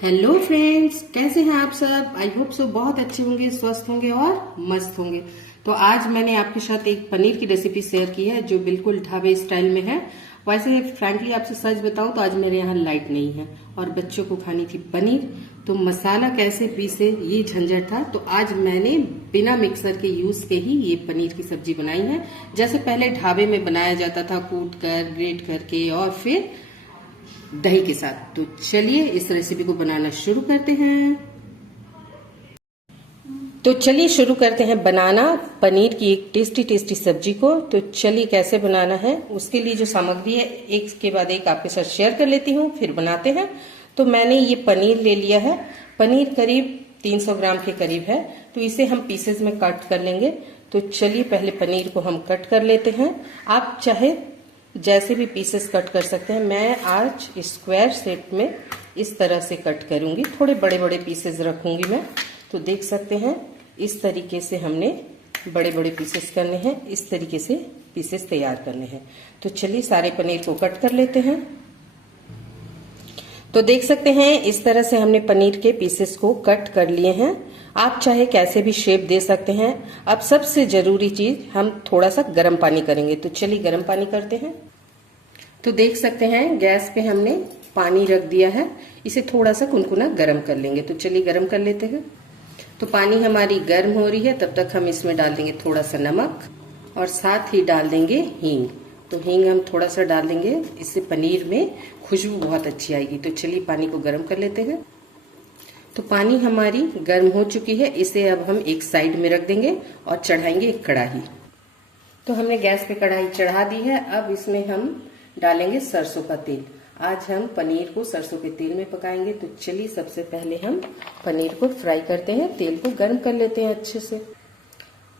Hello friends, कैसे हैं आप सब। आई होप सो बहुत अच्छे होंगे, स्वस्थ होंगे और मस्त होंगे। तो आज मैंने आपके साथ एक पनीर की रेसिपी शेयर की है जो बिल्कुल ढाबे स्टाइल में है। वैसे फ्रैंकली आपसे सच बताऊं तो आज मेरे यहाँ लाइट नहीं है और बच्चों को खानी थी पनीर, तो मसाला कैसे पीसे ये झंझट था। तो आज मैंने बिना मिक्सर के यूज के ही ये पनीर की सब्जी बनाई है, जैसे पहले ढाबे में बनाया जाता था, कूट कर ग्रेट करके और फिर दही के साथ। तो चलिए इस रेसिपी को बनाना शुरू करते हैं। तो चलिए शुरू करते हैं बनाना पनीर की एक टेस्टी टेस्टी सब्जी को। तो चलिए कैसे बनाना है, उसके लिए जो सामग्री है एक के बाद एक आपके साथ शेयर कर लेती हूँ, फिर बनाते हैं। तो मैंने ये पनीर ले लिया है, पनीर करीब 300 ग्राम के करीब है। तो इसे हम पीसेस में कट कर लेंगे। तो चलिए पहले पनीर को हम कट कर लेते हैं। आप चाहे जैसे भी पीसेस कट कर सकते हैं। मैं आज स्क्वायर शेप में इस तरह से कट करूंगी, थोड़े बड़े बड़े पीसेस रखूंगी मैं। तो देख सकते हैं इस तरीके से हमने बड़े बड़े पीसेस करने हैं, इस तरीके से पीसेस तैयार करने हैं। तो चलिए सारे पनीर को कट कर लेते हैं। तो देख सकते हैं इस तरह से हमने पनीर के पीसेस को कट कर लिए हैं। आप चाहे कैसे भी शेप दे सकते हैं। अब सबसे जरूरी चीज, हम थोड़ा सा गर्म पानी करेंगे। तो चलिए गर्म पानी करते हैं। तो देख सकते हैं गैस पे हमने पानी रख दिया है, इसे थोड़ा सा कुनकुना गर्म कर लेंगे। तो चलिए गर्म कर लेते हैं। तो पानी हमारी गर्म हो रही है, तब तक हम इसमें डाल देंगे थोड़ा सा नमक और साथ ही डाल देंगे हींग। तो हींग हम थोड़ा सा डाल देंगे, इससे पनीर में खुशबू बहुत अच्छी आएगी। तो चलिए पानी को गर्म कर लेते हैं। तो पानी हमारी गर्म हो चुकी है, इसे अब हम एक साइड में रख देंगे और चढ़ाएंगे एक कढ़ाई। तो हमने गैस पे कढ़ाई चढ़ा दी है। अब इसमें हम डालेंगे सरसों का तेल। आज हम पनीर को सरसों के तेल में पकाएंगे। तो चलिए सबसे पहले हम पनीर को फ्राई करते हैं, तेल को गर्म कर लेते हैं अच्छे से।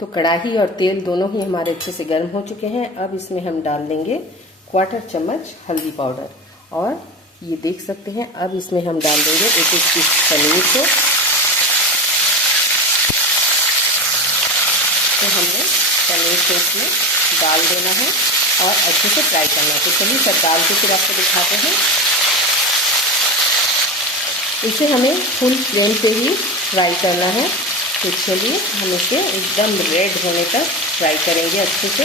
तो कढ़ाई और तेल दोनों ही हमारे अच्छे से गर्म हो चुके हैं। अब इसमें हम डाल देंगे 1/4 चम्मच हल्दी पाउडर और ये देख सकते हैं अब इसमें हम डाल देंगे एक पीस पनीर को। तो हमने पनीर को इसमें डाल देना है और अच्छे से फ्राई करना है। तो चलिए सब डाल के फिर आपको दिखाते हैं। इसे हमें फुल फ्लेम पे ही फ्राई करना है। तो चलिए हम इसे एकदम रेड होने तक फ्राई करेंगे अच्छे से,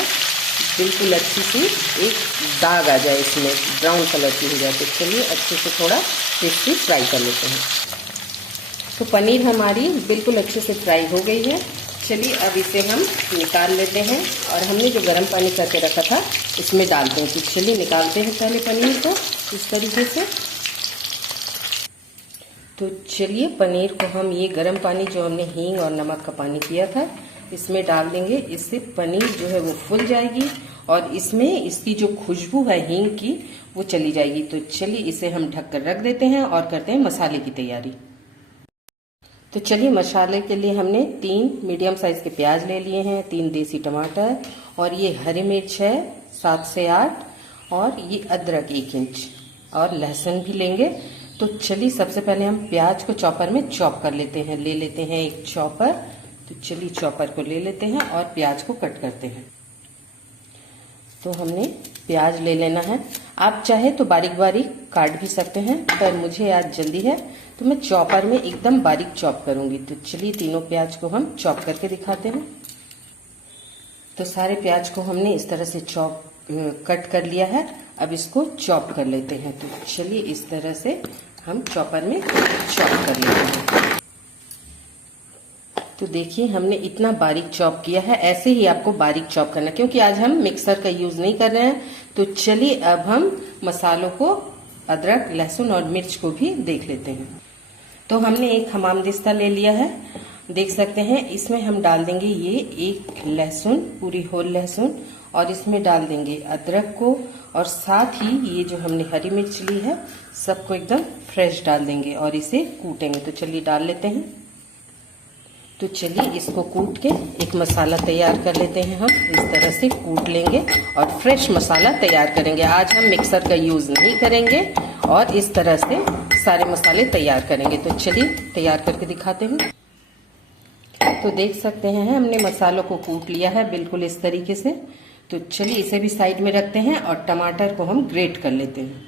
बिल्कुल अच्छी सी एक दाग आ जाए, इसमें ब्राउन कलर की हो जाए। तो चलिए अच्छे से थोड़ा क्रिस्पी फ्राई कर लेते हैं। तो पनीर हमारी बिल्कुल अच्छे से फ्राई हो गई है। चलिए अब इसे हम निकाल लेते हैं और हमने जो गर्म पानी करके रखा था इसमें डालते हैं। तो चलिए निकालते हैं पहले पनीर को इस तरीके से। तो चलिए पनीर को हम ये गर्म पानी जो हमने हींग और नमक का पानी किया था इसमें डाल देंगे। इससे पनीर जो है वो फूल जाएगी और इसमें इसकी जो खुशबू है हींग की वो चली जाएगी। तो चलिए इसे हम ढककर रख देते हैं और करते हैं मसाले की तैयारी। तो चलिए मसाले के लिए हमने 3 मीडियम साइज के प्याज ले लिए हैं, 3 देसी टमाटर और ये हरी मिर्च है 7 से 8 और ये अदरक 1 इंच और लहसुन भी लेंगे। तो चलिए सबसे पहले हम प्याज को चॉपर में चॉप कर लेते हैं। ले लेते हैं एक चॉपर। तो चलिए चॉपर को ले लेते हैं और प्याज को कट करते हैं। तो हमने प्याज ले लेना है, आप चाहे तो बारीक बारीक काट भी सकते हैं, पर मुझे आज जल्दी है तो मैं चॉपर में एकदम बारीक चॉप करूंगी। तो चलिए तीनों प्याज को हम चॉप करके दिखाते हैं। तो सारे प्याज को हमने इस तरह से कट कर लिया है। अब इसको चॉप कर लेते हैं। तो चलिए इस तरह से हम चॉपर में चॉप कर लेते हैं। तो देखिए हमने इतना बारीक चॉप किया है, ऐसे ही आपको बारीक चॉप करना है क्योंकि आज हम मिक्सर का यूज नहीं कर रहे हैं। तो चलिए अब हम मसालों को, अदरक लहसुन और मिर्च को भी देख लेते हैं। तो हमने एक हमामदिस्ता ले लिया है, देख सकते हैं। इसमें हम डाल देंगे ये एक लहसुन, पूरी होल लहसुन, और इसमें डाल देंगे अदरक को और साथ ही ये जो हमने हरी मिर्च ली है सबको एकदम फ्रेश डाल देंगे और इसे कूटेंगे। तो चलिए डाल लेते हैं। तो चलिए इसको कूट के एक मसाला तैयार कर लेते हैं। हम इस तरह से कूट लेंगे और फ्रेश मसाला तैयार करेंगे। आज हम मिक्सर का यूज नहीं करेंगे और इस तरह से सारे मसाले तैयार करेंगे। तो चलिए तैयार करके दिखाते हैं। तो देख सकते हैं हमने मसालों को कूट लिया है बिल्कुल इस तरीके से। तो चलिए इसे भी साइड में रखते हैं और टमाटर को हम ग्रेट कर लेते हैं।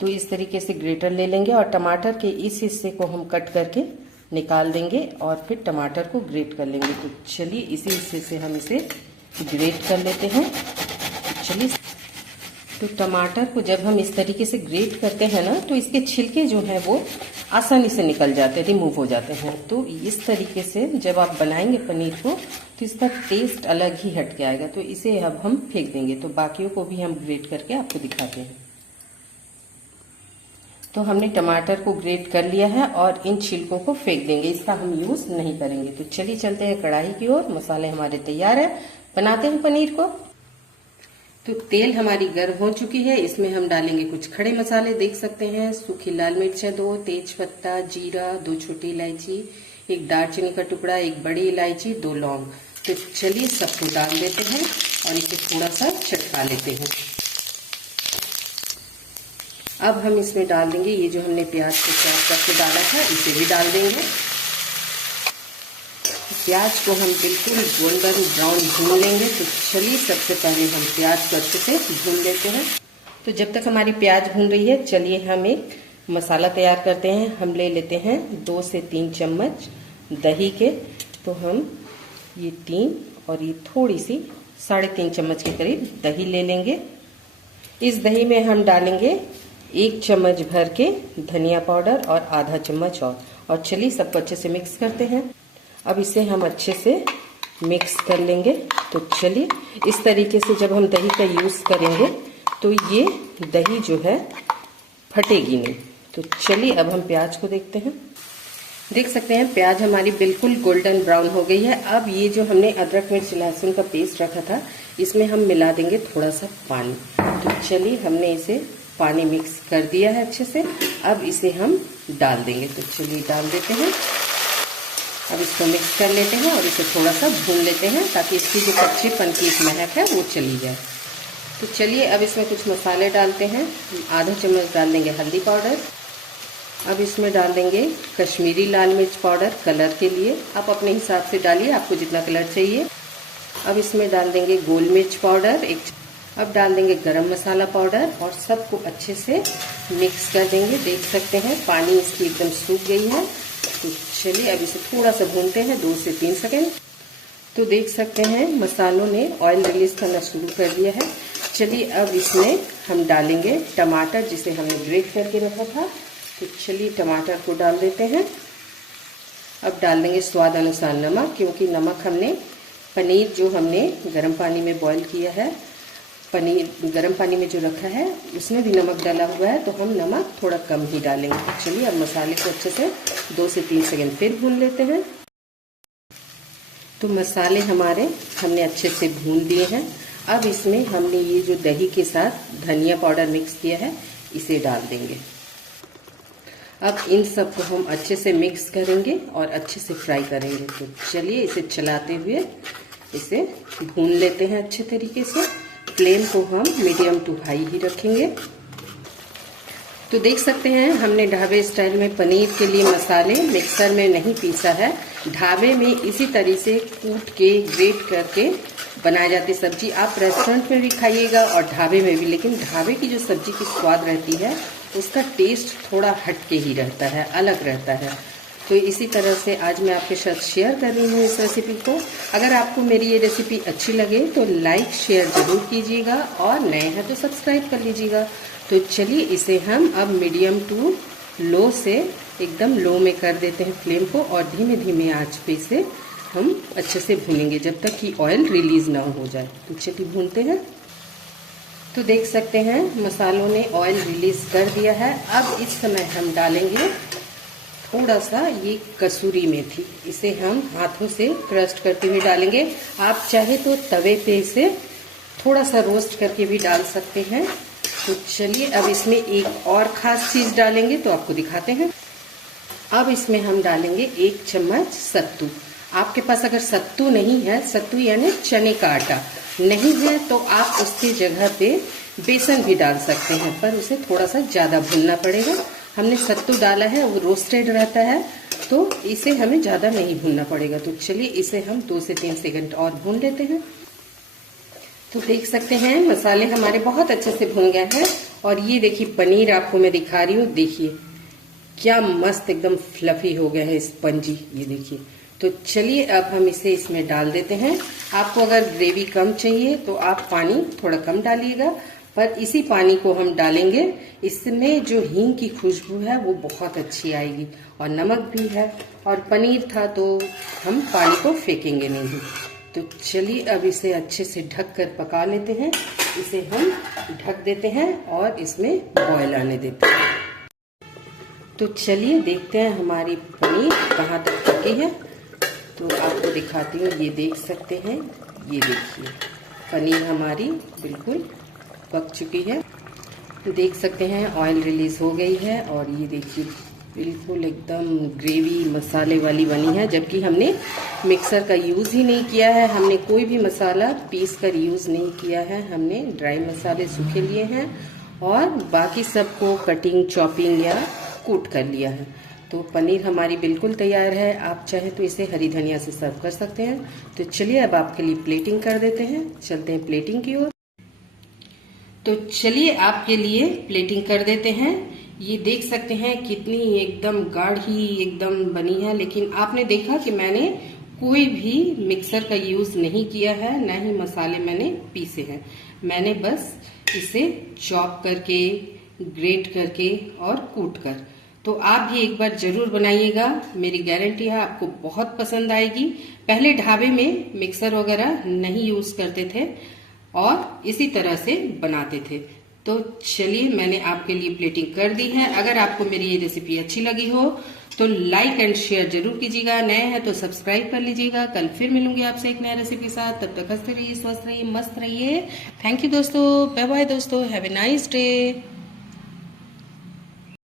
तो इस तरीके से ग्रेटर ले लेंगे और टमाटर के इस हिस्से को हम कट करके निकाल देंगे और फिर टमाटर को ग्रेट कर लेंगे। तो चलिए इसी हिस्से से हम इसे ग्रेट कर लेते हैं। चलिए, तो टमाटर को जब हम इस तरीके से ग्रेट करते हैं ना, तो इसके छिलके जो हैं वो आसानी से निकल जाते हैं, रिमूव हो जाते हैं। तो इस तरीके से जब आप बनाएंगे पनीर को तो इसका टेस्ट अलग ही हट के आएगा। तो इसे अब हम फेंक देंगे। तो बाकियों को भी हम ग्रेट करके आपको दिखाते हैं। तो हमने टमाटर को ग्रेट कर लिया है और इन छिलकों को फेंक देंगे, इसका हम यूज नहीं करेंगे। तो चलिए चलते हैं कढ़ाई की ओर। मसाले हमारे तैयार है, बनाते हैं पनीर को। तो तेल हमारी गर्म हो चुकी है, इसमें हम डालेंगे कुछ खड़े मसाले। देख सकते हैं सूखी लाल मिर्च 2, तेज पत्ता, जीरा, 2 छोटी इलायची, 1 दालचीनी का टुकड़ा, 1 बड़ी इलायची, 2 लौंग। तो चलिए सबको डाल देते हैं और इसे थोड़ा सा चटका लेते हैं। अब हम इसमें डाल देंगे ये जो हमने प्याज को चॉप करके डाला था, इसे भी डाल देंगे। प्याज को हम बिल्कुल गोल्डन ब्राउन भून लेंगे। तो चलिए सबसे पहले हम प्याज को अच्छे से भून लेते हैं। तो जब तक हमारी प्याज भून रही है, चलिए हम एक मसाला तैयार करते हैं। हम ले लेते हैं 2 से 3 चम्मच दही के। तो हम ये 3 और ये थोड़ी सी 3.5 चम्मच के करीब दही ले लेंगे। इस दही में हम डालेंगे 1 चम्मच भर के धनिया पाउडर और आधा चम्मच और चलिए सबको अच्छे से मिक्स करते हैं। अब इसे हम अच्छे से मिक्स कर लेंगे। तो चलिए इस तरीके से जब हम दही का यूज़ करेंगे तो ये दही जो है फटेगी नहीं। तो चलिए अब हम प्याज को देखते हैं। देख सकते हैं प्याज हमारी बिल्कुल गोल्डन ब्राउन हो गई है। अब ये जो हमने अदरक मिर्च लहसुन का पेस्ट रखा था, इसमें हम मिला देंगे थोड़ा सा पानी। तो चलिए हमने इसे पानी मिक्स कर दिया है अच्छे से। अब इसे हम डाल देंगे। तो चलिए डाल देते हैं। अब इसको मिक्स कर लेते हैं और इसे थोड़ा सा भून लेते हैं ताकि इसकी जो कच्चेपन की एक महक है वो चली जाए। तो चलिए अब इसमें कुछ मसाले डालते हैं। आधा चम्मच डाल देंगे हल्दी पाउडर। अब इसमें डाल देंगे कश्मीरी लाल मिर्च पाउडर कलर के लिए। आप अपने हिसाब से डालिए, आपको जितना कलर चाहिए। अब इसमें डाल देंगे गोल मिर्च पाउडर 1। अब डाल देंगे गरम मसाला पाउडर और सबको अच्छे से मिक्स कर देंगे। देख सकते हैं पानी इसकी एकदम सूख गई है। तो चलिए अब इसे थोड़ा सा भूनते हैं 2 से 3 सेकेंड। तो देख सकते हैं मसालों ने ऑयल रिलीज करना शुरू कर दिया है। चलिए अब इसमें हम डालेंगे टमाटर जिसे हमने ग्रेट करके रखा था। तो चलिए टमाटर को डाल देते हैं। अब डाल देंगे स्वाद अनुसार नमक, क्योंकि नमक हमने पनीर जो हमने गर्म पानी में बॉईल किया है, पनीर गर्म पानी में जो रखा है उसमें भी नमक डाला हुआ है, तो हम नमक थोड़ा कम ही डालेंगे। तो चलिए अब मसाले को अच्छे से 2 से 3 सेकंड फिर भून लेते हैं। तो मसाले हमारे हमने अच्छे से भून लिए हैं। अब इसमें हमने ये जो दही के साथ धनिया पाउडर मिक्स किया है इसे डाल देंगे। अब इन सबको हम अच्छे से मिक्स करेंगे और अच्छे से फ्राई करेंगे। तो चलिए इसे चलाते हुए इसे भून लेते हैं अच्छे तरीके से। फ्लेम को हम मीडियम टू हाई ही रखेंगे। तो देख सकते हैं हमने ढाबे स्टाइल में पनीर के लिए मसाले मिक्सर में नहीं पीसा है। ढाबे में इसी तरह से कूट के ग्रेट करके बनाई जाती सब्जी आप रेस्टोरेंट में भी खाइएगा और ढाबे में भी, लेकिन ढाबे की जो सब्जी की स्वाद रहती है उसका टेस्ट थोड़ा हटके ही रहता है, अलग रहता है। तो इसी तरह से आज मैं आपके साथ शेयर कर रही हूँ इस रेसिपी को। अगर आपको मेरी ये रेसिपी अच्छी लगे तो लाइक शेयर जरूर कीजिएगा और नए हैं तो सब्सक्राइब कर लीजिएगा। तो चलिए इसे हम अब मीडियम टू लो से एकदम लो में कर देते हैं फ्लेम को और धीमे धीमे आंच पे इसे हम अच्छे से भूनेंगे जब तक कि ऑयल रिलीज ना हो जाए। तो चलिए भूनते हैं। तो देख सकते हैं मसालों ने ऑयल रिलीज कर दिया है। अब इस समय हम डालेंगे थोड़ा सा ये कसूरी मेथी, इसे हम हाथों से क्रस्ट करते हुए डालेंगे। आप चाहे तो तवे पे इसे थोड़ा सा रोस्ट करके भी डाल सकते हैं। तो चलिए अब इसमें एक और खास चीज डालेंगे तो आपको दिखाते हैं। अब इसमें हम डालेंगे 1 चम्मच सत्तू। आपके पास अगर सत्तू नहीं है, सत्तू यानी चने का आटा नहीं है, तो आप उसकी जगह पे बेसन भी डाल सकते हैं, पर उसे थोड़ा सा ज्यादा भूनना पड़ेगा। हमने सत्तू डाला है, वो रोस्टेड रहता है, तो इसे हमें ज्यादा नहीं भूनना पड़ेगा। तो चलिए इसे हम 2 से 3 सेकंड और भून लेते हैं। तो देख सकते हैं मसाले हमारे बहुत अच्छे से भून गए हैं और ये देखिए पनीर आपको मैं दिखा रही हूँ, देखिए क्या मस्त एकदम फ्लफी हो गया है स्पंजी, ये देखिए। तो चलिए अब हम इसे इसमें डाल देते हैं। आपको अगर ग्रेवी कम चाहिए तो आप पानी थोड़ा कम डालिएगा, पर इसी पानी को हम डालेंगे, इसमें जो हींग की खुशबू है वो बहुत अच्छी आएगी, और नमक भी है और पनीर था तो हम पानी को फेंकेंगे नहीं। तो चलिए अब इसे अच्छे से ढक कर पका लेते हैं। इसे हम ढक देते हैं और इसमें बॉयल आने देते हैं। तो चलिए देखते हैं हमारी पनीर कहाँ तक पकी है। तो आपको दिखाती हूँ, ये देख सकते हैं, ये देखिए पनीर हमारी बिल्कुल पक चुकी है। तो देख सकते हैं ऑयल रिलीज हो गई है, और ये देखिए बिल्कुल एकदम ग्रेवी मसाले वाली बनी है, जबकि हमने मिक्सर का यूज़ ही नहीं किया है। हमने कोई भी मसाला पीस कर यूज़ नहीं किया है, हमने ड्राई मसाले सूखे लिए हैं और बाकी सबको कटिंग चॉपिंग या कूट कर लिया है। तो पनीर हमारी बिल्कुल तैयार है। आप चाहे तो इसे हरी धनिया से सर्व कर सकते हैं। तो चलिए अब आपके लिए प्लेटिंग कर देते हैं, चलते हैं प्लेटिंग की ओर। तो चलिए आपके लिए प्लेटिंग कर देते हैं। ये देख सकते हैं कितनी एकदम गाढ़ी एकदम बनी है, लेकिन आपने देखा कि मैंने कोई भी मिक्सर का यूज नहीं किया है, ना ही मसाले मैंने पीसे हैं। मैंने बस इसे चॉप करके, ग्रेट करके और कूट कर। तो आप भी एक बार जरूर बनाइएगा, मेरी गारंटी है आपको बहुत पसंद आएगी। पहले ढाबे में मिक्सर वगैरह नहीं यूज करते थे और इसी तरह से बनाते थे। तो चलिए मैंने आपके लिए प्लेटिंग कर दी है। अगर आपको मेरी ये रेसिपी अच्छी लगी हो तो लाइक एंड शेयर जरूर कीजिएगा। नए हैं तो सब्सक्राइब कर लीजिएगा। कल फिर मिलूंगी आपसे एक नया रेसिपी साथ। तब तक हंसते रहिए, स्वस्थ रहिए, मस्त रहिए। थैंक यू दोस्तों, बाय बाय दोस्तों, हैव ए नाइस डे।